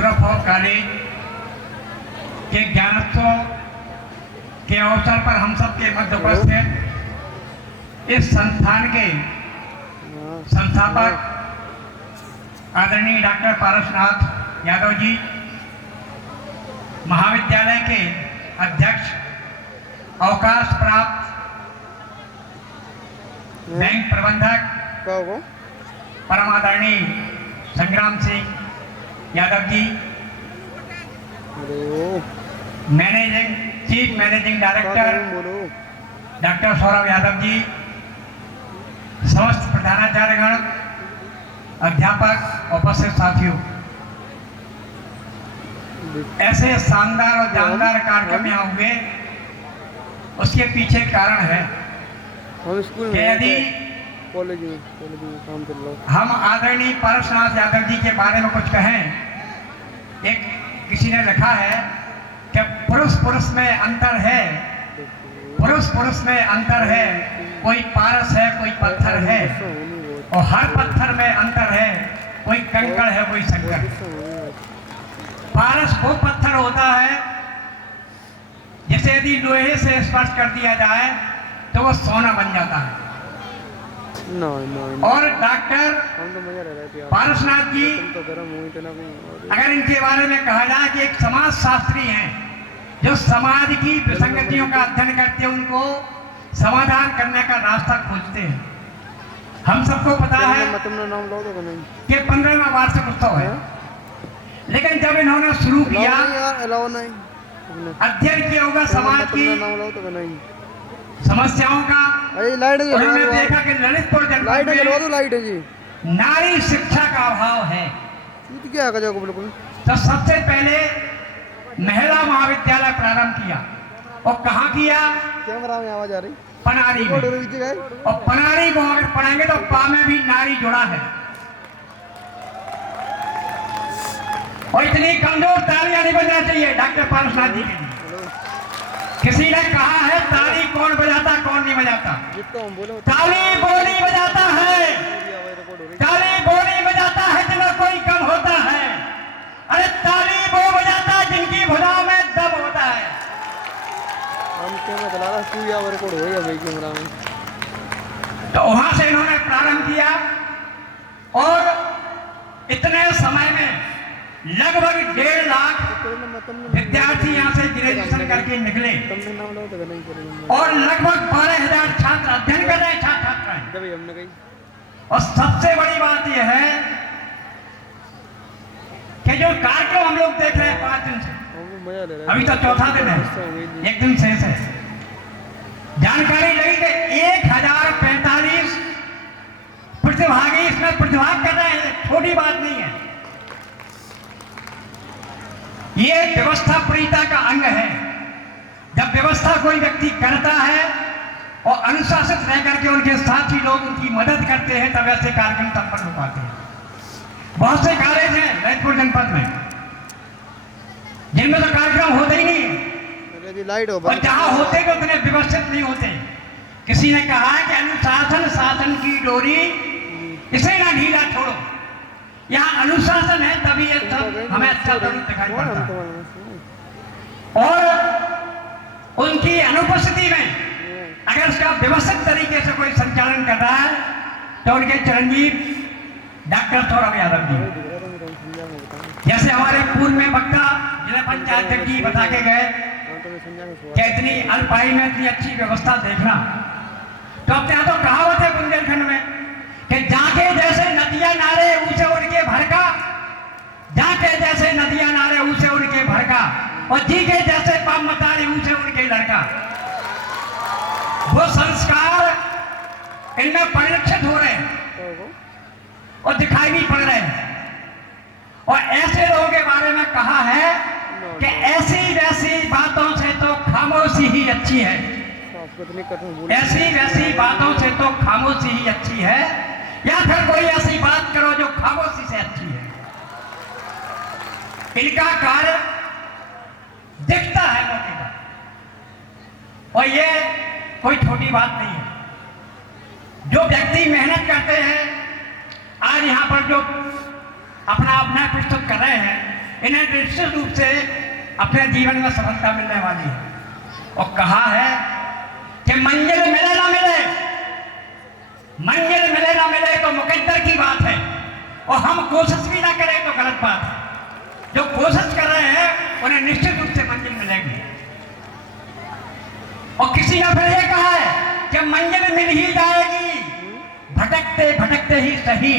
Group of college के ज्ञानोत्सव के अवसर पर हम सबके मध्य उपस्थित इस संस्थान के संस्थापक आदरणीय डॉक्टर पारसनाथ यादव जी, महाविद्यालय के अध्यक्ष, अवकाश प्राप्त बैंक प्रबंधक परम आदरणीय Sangram Singh Yadav ji, chief managing director doctor Saurabh Yadav ji, समस्त प्रधानाचार्यगण, अध्यापक, उपस्थित साथियों, ऐसे शानदार और जानदार कार्यक्रम यहाँ हुए, उसके पीछे कारण है कि यदि हम आदरणीय पारसनाथ यादव जी के बारे में कुछ कहें, एक किसी ने लिखा है कि पुरुष में अंतर है, पुरुष में अंतर है, कोई पारस है, कोई पत्थर है, और हर पत्थर में अंतर है, कोई कंकड़ है, कोई संकट। पारस वो पत्थर होता है जिसे यदि लोहे से स्पर्श कर दिया जाए तो वो सोना बन जाता है। और डॉक्टर पारसनाथ जी, अगर इनके बारे में कहा जाए कि एक समाज शास्त्री हैं जो समाज की विसंगतियों का अध्ययन करते हैं, उनको समाधान करने का रास्ता खोजते हैं। हम सबको पता है कि 15वां वार्षिक उत्सव है, लेकिन जब इन्होंने शुरू किया अध्ययन किया होगा समाज की समस्याओं का, उन्होंने देखा कि ललितपुर जनपद में नारी शिक्षा का अभाव है, तो सबसे पहले महिला महाविद्यालय प्रारंभ किया। और कहाँ किया? आवाज आ रही पनारी में। और पनारी को अगर पढ़ेंगे तो पा में भी नारी जुड़ा है। और इतनी कमजोर तालियां नहीं बजना चाहिए डॉक्टर पारसनाथ जी के लिए। किसी ने कहा है ताली कौन बजाता कौन नहीं बजाता? ताली वो नहीं बजाता है, ताली वो नहीं बजाता है जिनका कोई कम होता है। अरे ताली वो बजाता है जिनकी भुजाओं में दम होता है। तो वहां से इन्होंने प्रारंभ किया और इतने समय में लगभग 1.5 लाख विद्यार्थी यहाँ से ग्रेजुएशन करके निकले और लगभग 12,000 छात्र अध्ययन कर रहे हैं, छात्र हैं। और सबसे बड़ी बात यह है कि जो कार्यक्रम हम लोग देख रहे हैं 5 दिन से, अभी तो चौथा दिन है, एक दिन शेष है, जानकारी लगी कि 1045 प्रतिभागी इसमें प्रतिभाग कर रहे हैं। छोटी बात नहीं है, ये व्यवस्था प्रियता का अंग है। जब व्यवस्था कोई व्यक्ति करता है और अनुशासित रह करके उनके साथी लोग उनकी मदद करते हैं, तब ऐसे कार्यक्रम संपन्न हो पाते हैं। बहुत से कॉलेज हैं ललितपुर जनपद में जिनमें तो कार्यक्रम होते ही नहीं है, और जहां होते तो उतने व्यवस्थित नहीं होते। किसी ने कहा है कि अनुशासन शासन की डोरी, इसे ना ढीला छोड़ो। यहाँ अनुशासन है तभी ये सब हमें अच्छा दिखाई पड़ता है। और उनकी अनुपस्थिति में अगर उसका व्यवस्थित तरीके से कोई संचालन कर रहा है तो उनके चिरंजीव डॉक्टर सौरभ यादव जी जैसे हमारे पूर्व में वक्ता जिला पंचायत जी बता के गए कि इतनी अल्पाई में इतनी अच्छी व्यवस्था देखना, तो अपने यहाँ तो कहावत है बुंदेलखंड में कि जाके जैसे नदियां नारे ऊंचे उनके भड़का, जाके जैसे नदियां नारे ऊंचे उनके भड़का, और जी के जैसे पाम मतारी ऊंचे उनके लड़का। वो संस्कार इनमें परिलक्षित हो रहे हैं और दिखाई भी पड़ रहे हैं। और ऐसे लोगों के बारे में कहा है कि ऐसी वैसी बातों से तो खामोशी ही अच्छी है, ऐसी वैसी बातों से तो खामोशी ही अच्छी है, या फिर कोई ऐसी बात करो जो खामोशी से अच्छी है। इनका कार्य दिखता है मौके पर, और ये कोई छोटी बात नहीं है। जो व्यक्ति मेहनत करते हैं, आज यहाँ पर जो अपना अपना प्रस्तुत कर रहे हैं, इन्हें निश्चित रूप से अपने जीवन में सफलता मिलने वाली है। और कहा है कि मंजिल मिले ना मिले, मंजिल मिले ना मिले तो मुकद्दर की बात है, और हम कोशिश भी ना करें तो गलत बात है। जो कोशिश कर रहे हैं उन्हें निश्चित रूप से मंजिल मिलेगी। और किसी ने फिर ये कहा है कि मंजिल मिल ही जाएगी, भटकते भटकते ही सही,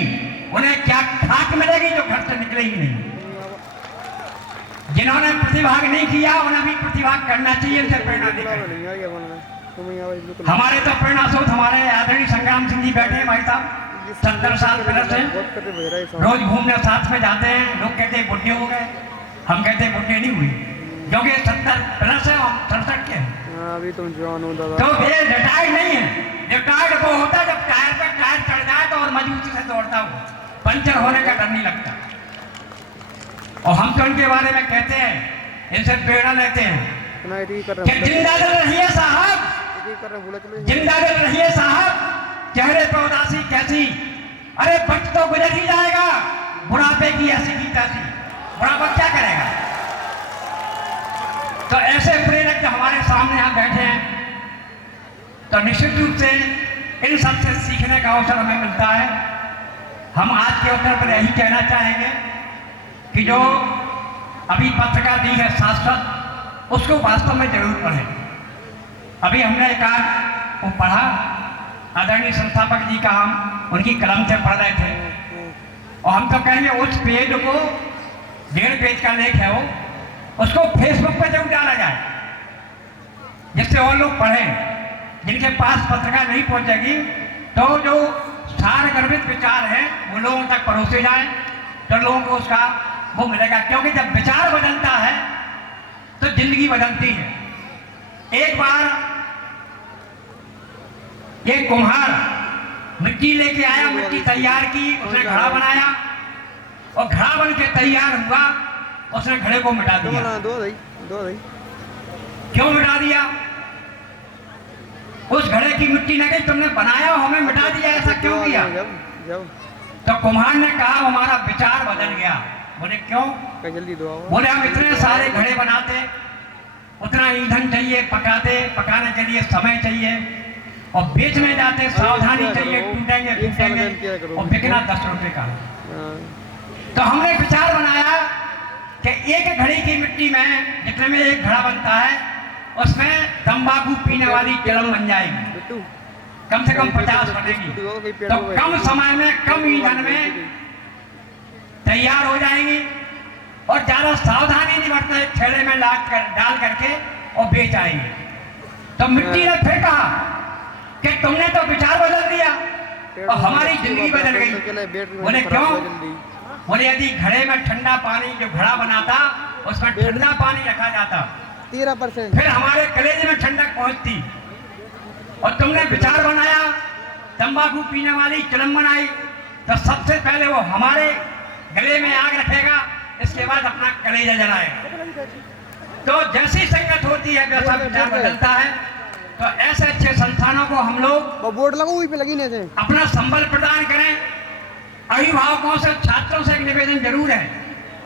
उन्हें क्या खाक मिलेगी जो घर से निकले ही नहीं। जिन्होंने प्रतिभाग नहीं किया उन्हें भी प्रतिभाग करना चाहिए, उनसे प्रेरणा लेकर। हमारे तो प्रेरणा स्रोत हमारे आदरणीय संग्राम सिंह जी बैठे हैं भाई साहब, 70 साल पहले से रोज घूमने साथ में जाते हैं। लोग कहते हैं बुढ़े हो गए, हम कहते हैं बुढ़े नहीं हुए, क्योंकि 70 प्लस है, हम 67 के हैं। अभी तुम जवान हो दादा। तो ये रिटायर्ड नहीं है। रिटायर्ड वो होता है जब टायर पे टायर चढ़ जाए तो और मजबूती से दौड़ता हो, पंचर होने का डर नहीं लगता। और हम तो उनके बारे में कहते हैं, इनसे प्रेरणा लेते हैं कि जिंदा दिल रहिए साहब, जिंदा दिल रहिए साहब, चेहरे पर उदासी कैसी, अरे वक्त तो गुजर ही जाएगा, बुढ़ापे की ऐसी की तैसी, बुढ़ापा क्या करेगा। तो ऐसे प्रेरक जो हमारे सामने यहाँ बैठे हैं, तो निश्चित रूप से इन सबसे सीखने का अवसर हमें मिलता है। हम आज के अवसर पर यही कहना चाहेंगे कि जो अभी पत्रिका दी है शाश्वत, उसको वास्तव में जरूर पढ़ें। अभी हमने एक वो पढ़ा, आदरणीय संस्थापक जी का हम उनकी कलम से पढ़ रहे थे, और हम तो कहेंगे उस पेज को, 1.5 पेज का लेख है वो, उसको फेसबुक पे जरूर डाला जाए, जिससे और लोग पढ़ें। जिनके पास पत्रिका नहीं पहुंचेगी तो जो सारगर्भित विचार है वो लोगों तक परोसे जाए, तो लोगों को उसका वो मिलेगा। क्योंकि जब विचार बदलता है तो जिंदगी बदलती है। एक बार ये कुम्हार मिट्टी लेके आया, मिट्टी तैयार की, उसने घड़ा बनाया, और घड़ा बन के तैयार हुआ, उसने घड़े को मिटा दिया। क्यों मिटा दिया? उस घड़े की मिट्टी ने कही तुमने बनाया, हमें मिटा दिया, ऐसा क्यों किया? तो कुम्हार ने कहा हमारा विचार बदल गया। बोले क्यों? बोले हम इतने सारे घड़े बनाते, उतना ईंधन चाहिए, पकाने के लिए समय चाहिए, और बेचने जाते सावधानी चाहिए, टूटेंगे फूटेंगे, और बिकना 10 रुपए का। तो हमने विचार बनाया कि एक घड़ी की मिट्टी में, जितने में एक घड़ा बनता है, उसमें तंबाकू पीने वाली चिलम बन जाएगी, कम से कम 50 बनेगी, तो कम समय में, कम ईंधन में तैयार हो जाएंगी, और ज्यादा सावधानी नहीं बरतते, थैले में डाल करके और बेच आएंगे। तो मिट्टी ने फिर कहा कि तुमने तो विचार बदल दिया और हमारी जिंदगी बदल गई। बोले क्यों? बोले यदि घड़े में ठंडा पानी, जो घड़ा बनाता उसमें ठंडा पानी रखा जाता, 13%, फिर हमारे कलेजे में ठंडक पहुंचती, और तुमने विचार बनाया, तंबाकू पीने वाली चिलम बनाई, तो सबसे पहले वो हमारे गले में आग रखेगा, इसके बाद अपना कलेजा जलाएगा। तो जैसी संगत होती है वैसा विचार बदलता है। तो ऐसे अच्छे संस्थानों को हम लोग बोर्ड लगो वहीं पे लगी नहीं थे, अपना संबल प्रदान करें। अभिभावकों से, छात्रों से एक निवेदन जरूर है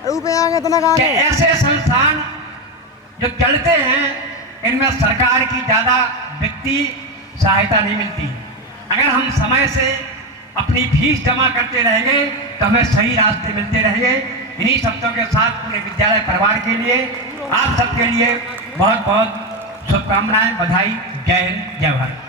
कि ऐसे संस्थान जो चलते हैं, इनमें सरकार की ज्यादा वित्तीय सहायता नहीं मिलती। अगर हम समय से अपनी फीस जमा करते रहेंगे तो हमें सही रास्ते मिलते रहेंगे। इन्हीं शब्दों के साथ पूरे विद्यालय परिवार के लिए, आप सबके लिए बहुत बहुत शुभकामनाएं, बधाई। जय हिंद, जय भारत।